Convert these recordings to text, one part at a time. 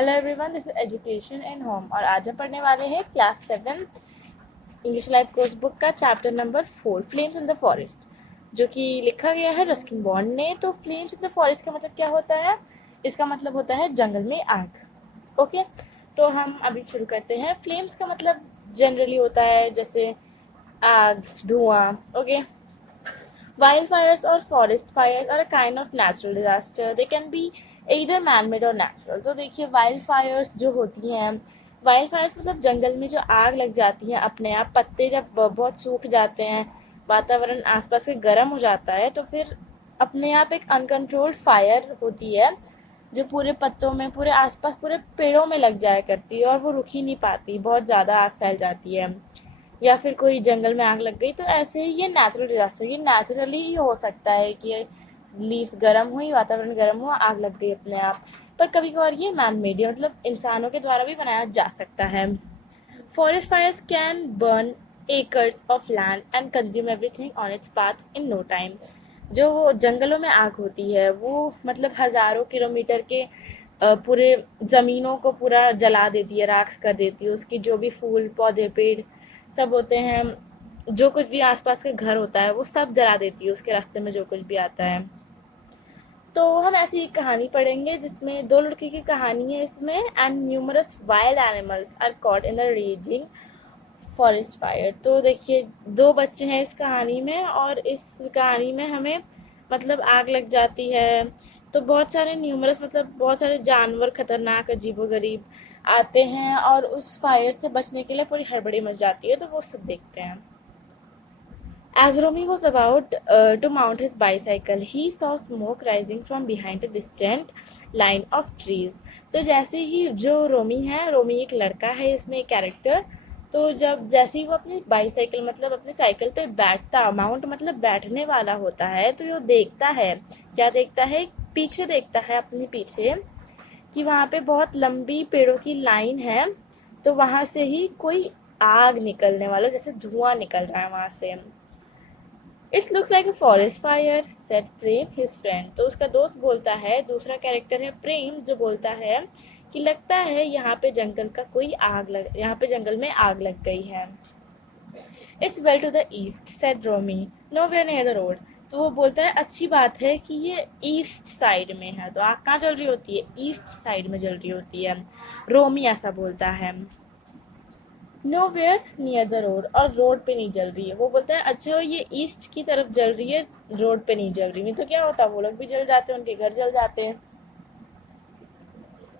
Hello everyone, this is education in home और आज हम पढ़ने वाले हैं class 7 English life course book का chapter number 4 flames in the forest, जो कि लिखा गया है रस्किन बॉन्ड ने। तो फ्लेम्स इन द फॉरेस्ट का मतलब क्या होता है? इसका मतलब होता है जंगल में आग। ओके, तो हम अभी शुरू करते हैं। फ्लेम्स का मतलब जनरली होता है जैसे आग, धुआं। Okay, wildfires or forest fires are a kind of natural disaster. They can be either man-made or natural. तो देखिए wildfires जो होती हैं, wildfires मतलब जंगल में जो आग लग जाती है अपने आप, पत्ते जब बहुत सूख जाते हैं, वातावरण आसपास के गर्म हो जाता है, तो फिर अपने आप एक अनकंट्रोल्ड फायर होती है जो पूरे पत्तों में, पूरे आसपास, पूरे पेड़ों में लग जाया करती है और वो रुक ही नहीं पाती, बहुत ज़्यादा आग फैल जाती है। या फिर कोई जंगल में आग लग गई, तो ऐसे ही ये नेचुरल डिजास्टर, ये नेचुरली ही हो सकता है कि लीव्स गर्म हुई, वातावरण गर्म हुआ, आग लग गई अपने आप। पर कभी कभार ये मैन मेड, मतलब इंसानों के द्वारा भी बनाया जा सकता है। Forest fires can burn acres of land and consume everything on its path in no time. जो जंगलों में आग होती है वो मतलब हजारों किलोमीटर के पूरे ज़मीनों को पूरा जला देती है, राख कर देती है। उसकी जो भी फूल पौधे पेड़ सब होते हैं, जो कुछ भी आसपास के घर होता है, वो सब जला देती है उसके रास्ते में जो कुछ भी आता है। तो हम ऐसी एक कहानी पढ़ेंगे जिसमें दो लड़की की कहानी है इसमें। And numerous wild animals are caught in the raging forest fire. तो देखिए दो बच्चे हैं इस कहानी में और इस कहानी में हमें मतलब आग लग जाती है, तो बहुत सारे न्यूमरस मतलब बहुत सारे जानवर खतरनाक अजीबोगरीब आते हैं और उस फायर से बचने के लिए पूरी हड़बड़ी मच जाती है। तो वो सब देखते हैं। As Romy was about to mount his bicycle, he saw smoke rising from behind a distant line of trees. तो जैसे ही जो रोमी है, रोमी एक लड़का है इसमें कैरेक्टर, तो जब जैसे ही वो अपनी बाईसाइकिल मतलब अपनी साइकिल पे बैठता, माउंट मतलब बैठने वाला होता है, तो वो देखता है, क्या देखता है, पीछे देखता है अपने पीछे कि वहाँ पे बहुत लंबी पेड़ों की लाइन है, तो वहाँ से ही कोई आग निकलने वाला, जैसे धुआं निकल रहा है वहाँ से। It's looks like a forest fire said Prem his friend. तो उसका दोस्त बोलता है, दूसरा कैरेक्टर है प्रेम, जो बोलता है कि लगता है यहाँ पे जंगल में आग लग गई है। It's well to the east said Romi, nowhere near the road. तो वो बोलता है अच्छी बात है कि ये ईस्ट साइड में है। तो आग कहाँ जल रही होती है? ईस्ट साइड में जल रही होती है। रोमी ऐसा बोलता है। Nowhere near the road, और रोड पे नहीं जल रही है। वो बोलता है अच्छा ये ईस्ट की तरफ जल रही है, रोड पे नहीं जल रही। नहीं तो क्या होता, वो लोग भी जल जाते हैं, उनके घर जल जाते हैं।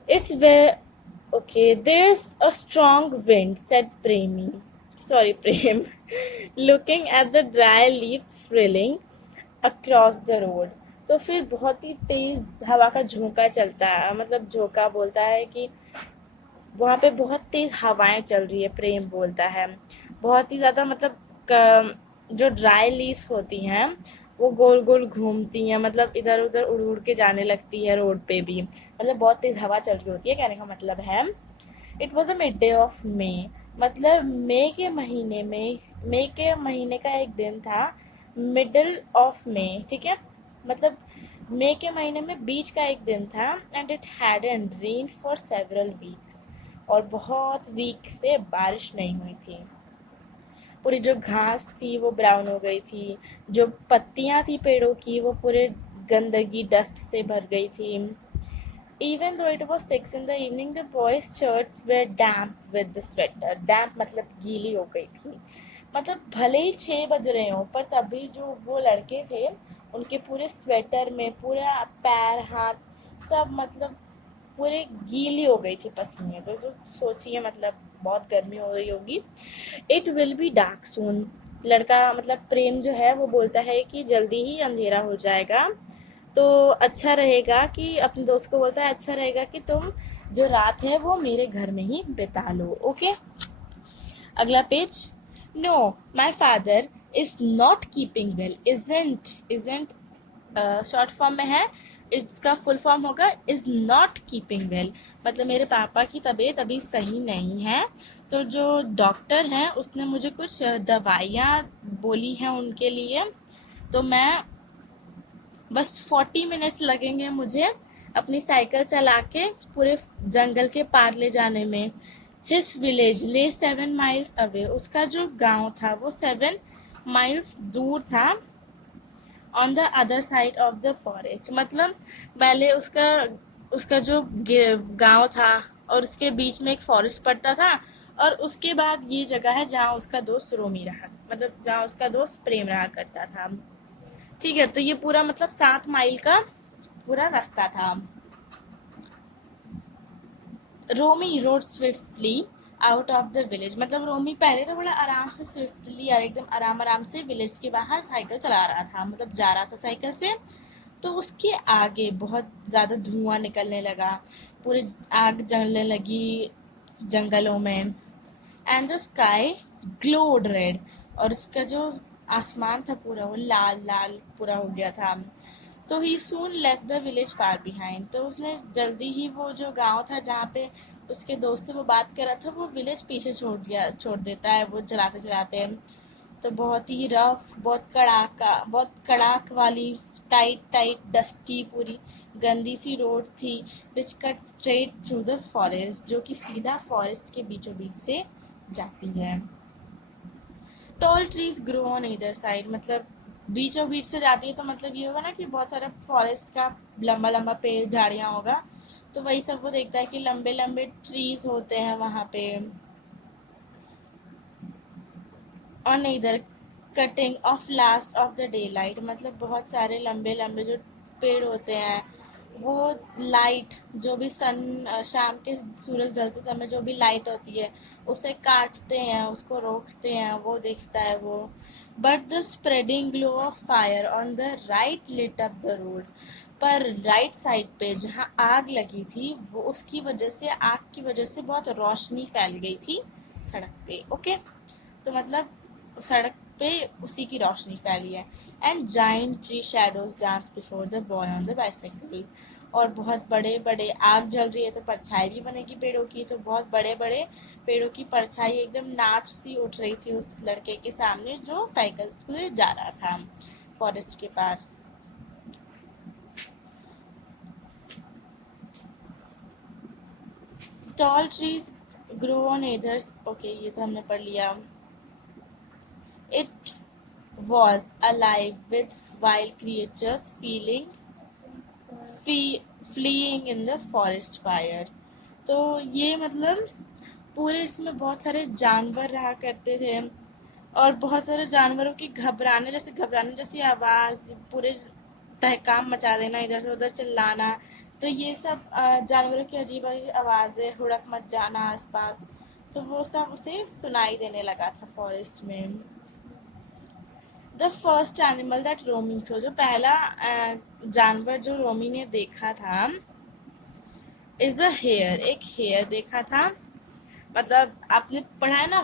It's way okay there's a strong wind said Prem looking at the dry leaves frilling across the road. तो फिर बहुत ही तेज हवा का झोंका चलता है, मतलब झोंका बोलता है कि वहाँ पे बहुत तेज हवाएं चल रही है। प्रेम बोलता है बहुत ही ज़्यादा, मतलब जो ड्राई लीव्स होती हैं वो गोल गोल घूमती हैं, मतलब इधर उधर उड़ उड़ के जाने लगती है रोड पे भी, मतलब बहुत तेज हवा चल रही होती है, कहने का मतलब है। It was a mid day of May, मतलब मई के महीने का एक दिन था। मिडल ऑफ मे, ठीक है, मतलब मई के महीने में बीच का एक दिन था। And it hadn't rain for several weeks, और बहुत वीक से बारिश नहीं हुई थी। पूरी जो घास थी वो ब्राउन हो गई थी, जो पत्तियां थी पेड़ों की वो पूरे गंदगी डस्ट से भर गई थी। Even though it was 6 in the evening, the boys' shirts were damp with the sweater. Damp मतलब गीली हो गई थी, मतलब भले ही 6 बज रहे हो, पर तभी जो वो लड़के थे उनके पूरे स्वेटर में पूरा पैर हाथ सब मतलब पूरे गीली हो गई थी पसीने। तो जो सोचिए, मतलब बहुत गर्मी हो रही होगी। इट विल बी डार्क सून, लड़का मतलब प्रेम जो है वो बोलता है कि जल्दी ही अंधेरा हो जाएगा, तो अच्छा रहेगा कि, अपने दोस्त को बोलता है अच्छा रहेगा कि तुम जो रात है वो मेरे घर में ही बिता लो। ओके, अगला page. Know my father is not keeping well. Isn't short form में है, इसका फुल फॉर्म होगा इज नॉट कीपिंग वेल, मतलब मेरे पापा की तबीयत अभी सही नहीं है। तो जो डॉक्टर हैं उसने मुझे कुछ दवाइयाँ बोली हैं उनके लिए, तो मैं बस 40 मिनट्स लगेंगे मुझे अपनी साइकिल चला के पूरे जंगल के पार ले जाने में। हिज विलेज ले 7 माइल्स अवे, उसका जो गांव था वो 7 माइल्स दूर था। On the other side of the forest, मतलब पहले उसका उसका जो गांव था और उसके बीच में एक फॉरेस्ट पड़ता था, और उसके बाद ये जगह है जहाँ उसका दोस्त रोमी रहा, मतलब जहाँ उसका दोस्त प्रेम रहा करता था। ठीक है, तो ये पूरा मतलब 7 माइल का पूरा रास्ता था। Romi rode swiftly out of the village, मतलब रोमी पहले तो बड़ा आराम से स्विफ्टली और एकदम आराम आराम से विलेज के बाहर साइकिल चला रहा था, मतलब जा रहा था साइकिल से। तो उसके आगे बहुत ज़्यादा धुआं निकलने लगा, पूरी आग जलने लगी जंगलों में। And the sky glowed red, और उसका जो आसमान था पूरा वो लाल लाल पूरा हो गया था। तो he soon left the village far behind, तो उसने जल्दी ही वो जो गांव था जहाँ पे उसके दोस्त से वो बात कर रहा था, वो विलेज पीछे छोड़ देता है वो चलाते चलाते। तो बहुत ही रफ, बहुत कड़ाक वाली टाइट टाइट डस्टी पूरी गंदी सी रोड थी, which cut straight through the forest, जो कि सीधा फॉरेस्ट के बीचों बीच से जाती है। Toll trees grow on either side, मतलब बीचों बीच से जाती है, तो मतलब ये होगा ना कि बहुत सारा फॉरेस्ट का लंबा लंबा पेड़ झाड़ियाँ होगा, तो वही सब वो देखता है कि लंबे लंबे ट्रीज होते हैं वहाँ पे। On either cutting of last of the day light, मतलब बहुत सारे लंबे लंबे जो पेड़ होते हैं वो लाइट, जो भी शाम के सूरज ढलते समय जो भी लाइट होती है उसे काटते हैं, उसको रोकते हैं, वो दिखता है वो। But the spreading glow of fire on the right lit up the road, पर राइट साइड पे जहाँ आग लगी थी वो उसकी वजह से, आग की वजह से बहुत रोशनी फैल गई थी सड़क पे। ओके, तो मतलब सड़क पे उसी की रोशनी फैली है। And giant tree shadows dance before the boy on the bicycle, और बहुत बड़े बड़े आग जल रही है तो परछाई भी बनेगी पेड़ों की, तो बहुत बड़े बड़े पेड़ों की परछाई एकदम नाच सी उठ रही थी उस लड़के के सामने जो साइकिल से जा रहा था फॉरेस्ट के पार। Tall trees grow on others, okay ये तो हमने पढ़ लिया। It was alive with wild creatures fleeing in the forest fire, तो ये मतलब पूरे इसमें बहुत सारे जानवर रहा करते थे, और बहुत सारे जानवरों की घबराने जैसी आवाज़, पूरे तहकाम मचा देना, इधर से उधर चिल्लाना, तो ये सब जानवरों की अजीब अजीब आवाज़ें, हुड़क मच जाना आसपास, तो वो सब उसे सुनाई देने लगा था फॉरेस्ट में। द फर्स्ट एनिमल दैट रोमी सो, जो पहला जानवर जो रोमी ने देखा था, इज अ हेयर, एक हेयर देखा था। मतलब आपने पढ़ा है ना,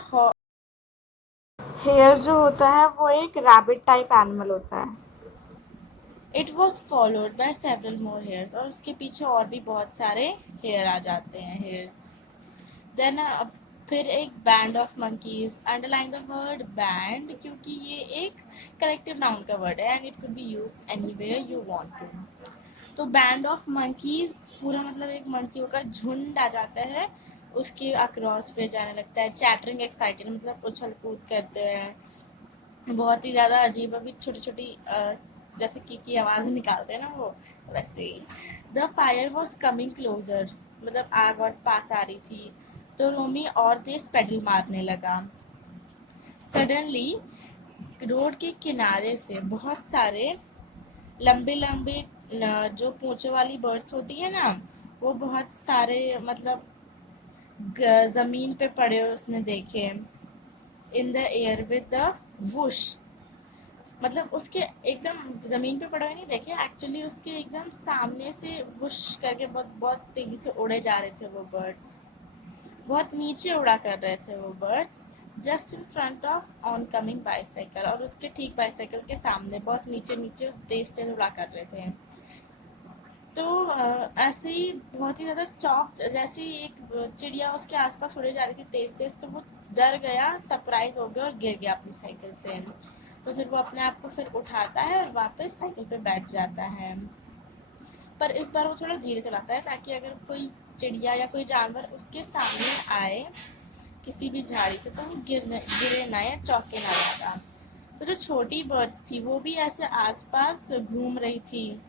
हेयर जो होता है वो एक रैबिट टाइप एनिमल होता है। It was followed by several more hairs, और उसके पीछे और भी बहुत सारे हेयर आ जाते हैं, हेयर्स। देन फिर एक band of monkeys, underline the word band क्योंकि ये एक कलेक्टिव नाउन का वर्ड है, and it could be use anywhere you want to. तो बैंड ऑफ मंकीज पूरा मतलब एक मंकियों का झुंड आ जाता है, उसके अक्रॉस फिर जाने लगता है। चैटरिंग एक्साइटेड, मतलब उछल कूद करते हैं, बहुत ही ज़्यादा अजीब अभी छोटी छोटी जैसे की आवाज़ निकालते हैं ना वो, वैसे ही। The fire was coming closer, मतलब आग और पास आ रही थी, तो रोमी और तेज पेडल मारने लगा। सडनली रोड के किनारे से बहुत सारे लंबे लंबे जो पूंछे वाली बर्ड्स होती है ना, वो बहुत सारे मतलब जमीन पे पड़े हुए उसने देखे। In the air with the whoosh, मतलब उसके एकदम जमीन पे पड़े हुए नहीं देखे, एक्चुअली उसके एकदम सामने से वुश करके बहुत बहुत तेजी से उड़े जा रहे थे वो बर्ड्स, बहुत नीचे उड़ा कर रहे थे वो birds, just in front of on coming bicycle, और उसके ठीक बाईसाइकिल के सामने बहुत नीचे नीचे तेज तेज उड़ा कर रहे थे। तो ऐसे ही बहुत ही ज़्यादा चौक, जैसे ही एक चिड़िया उसके आसपास उड़े जा रही थी तेज तेज, तो वो डर गया, सरप्राइज हो गया और गिर गया अपनी साइकिल से। तो फिर वो अपने आप को फिर उठाता है और वापस साइकिल पे बैठ जाता है। पर इस बार वो थोड़ा धीरे चलाता है ताकि अगर कोई चिड़िया या कोई जानवर उसके सामने आए किसी भी झाड़ी से तो वो गिरे ना या चौंके ना ज़्यादा। तो जो छोटी बर्ड्स थी वो भी ऐसे आसपास घूम रही थी।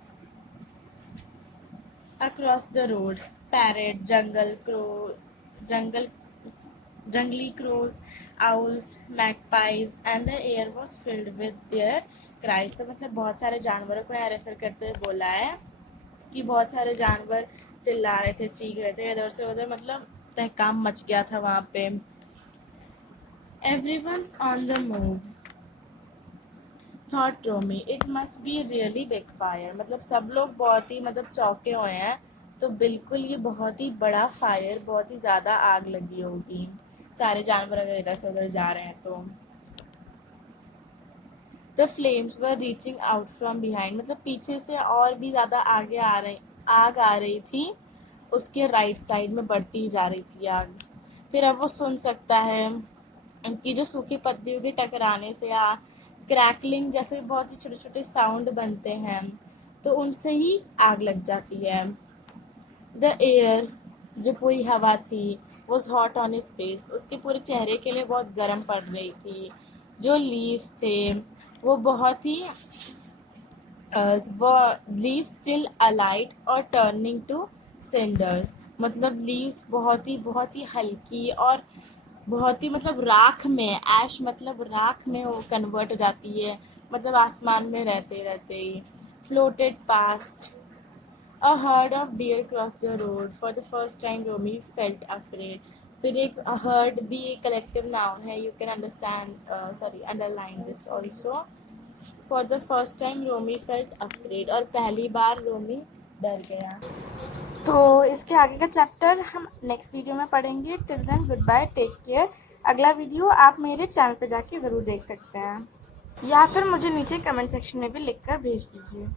अक्रॉस द रोड पैरेट, जंगल जंगली crows, owls, magpies and the air was filled with their cries। तो मतलब बहुत सारे जानवरों को यहाँ रेफर करते हुए बोला है कि बहुत सारे जानवर चिल्ला रहे थे, चीख रहे थे इधर से उधर, मतलब तहकाम मच गया था वहाँ पे। Everyone's on the move, thought Romy, it must be really big fire। मतलब सब लोग बहुत ही मतलब चौंके हुए हैं, तो बिल्कुल ये बहुत ही बड़ा फायर, बहुत ही ज़्यादा आग लगी होगी, सारे जानवर अगर इधर से उधर जा रहे हैं तो। The flames were reaching out from behind, मतलब पीछे से और भी ज़्यादा आग आ रही थी, उसके राइट साइड में बढ़ती जा रही थी आग। फिर अब वो सुन सकता है कि जो सूखी पत्तियों के टकराने से या क्रैकलिंग जैसे बहुत ही छोटे छोटे साउंड बनते हैं, तो उनसे ही आग लग जाती है। द एयर, जो पूरी हवा थी, was hot on his face, उसके पूरे चेहरे के लिए बहुत गर्म पड़ रही थी। जो लीव्स थे वो बहुत ही वो लीव्स स्टिल अलाइट और टर्निंग टू सिंडर्स, मतलब लीव्स बहुत ही हल्की और बहुत ही मतलब राख में, ऐश मतलब राख में वो कन्वर्ट हो जाती है, मतलब आसमान में रहते रहते ही। Floated past A herd of deer crossed the road. For the first time, Romy felt afraid. फिर एक herd भी एक collective noun है. You can underline this also. For the first time, Romy felt afraid. और पहली बार रोमी डर गया। तो इसके आगे का चैप्टर हम नेक्स्ट वीडियो में पढ़ेंगे। Till then goodbye, take care. अगला वीडियो आप मेरे चैनल पर जाके ज़रूर देख सकते हैं, या फिर मुझे नीचे कमेंट सेक्शन में भी लिख कर भेज दीजिए।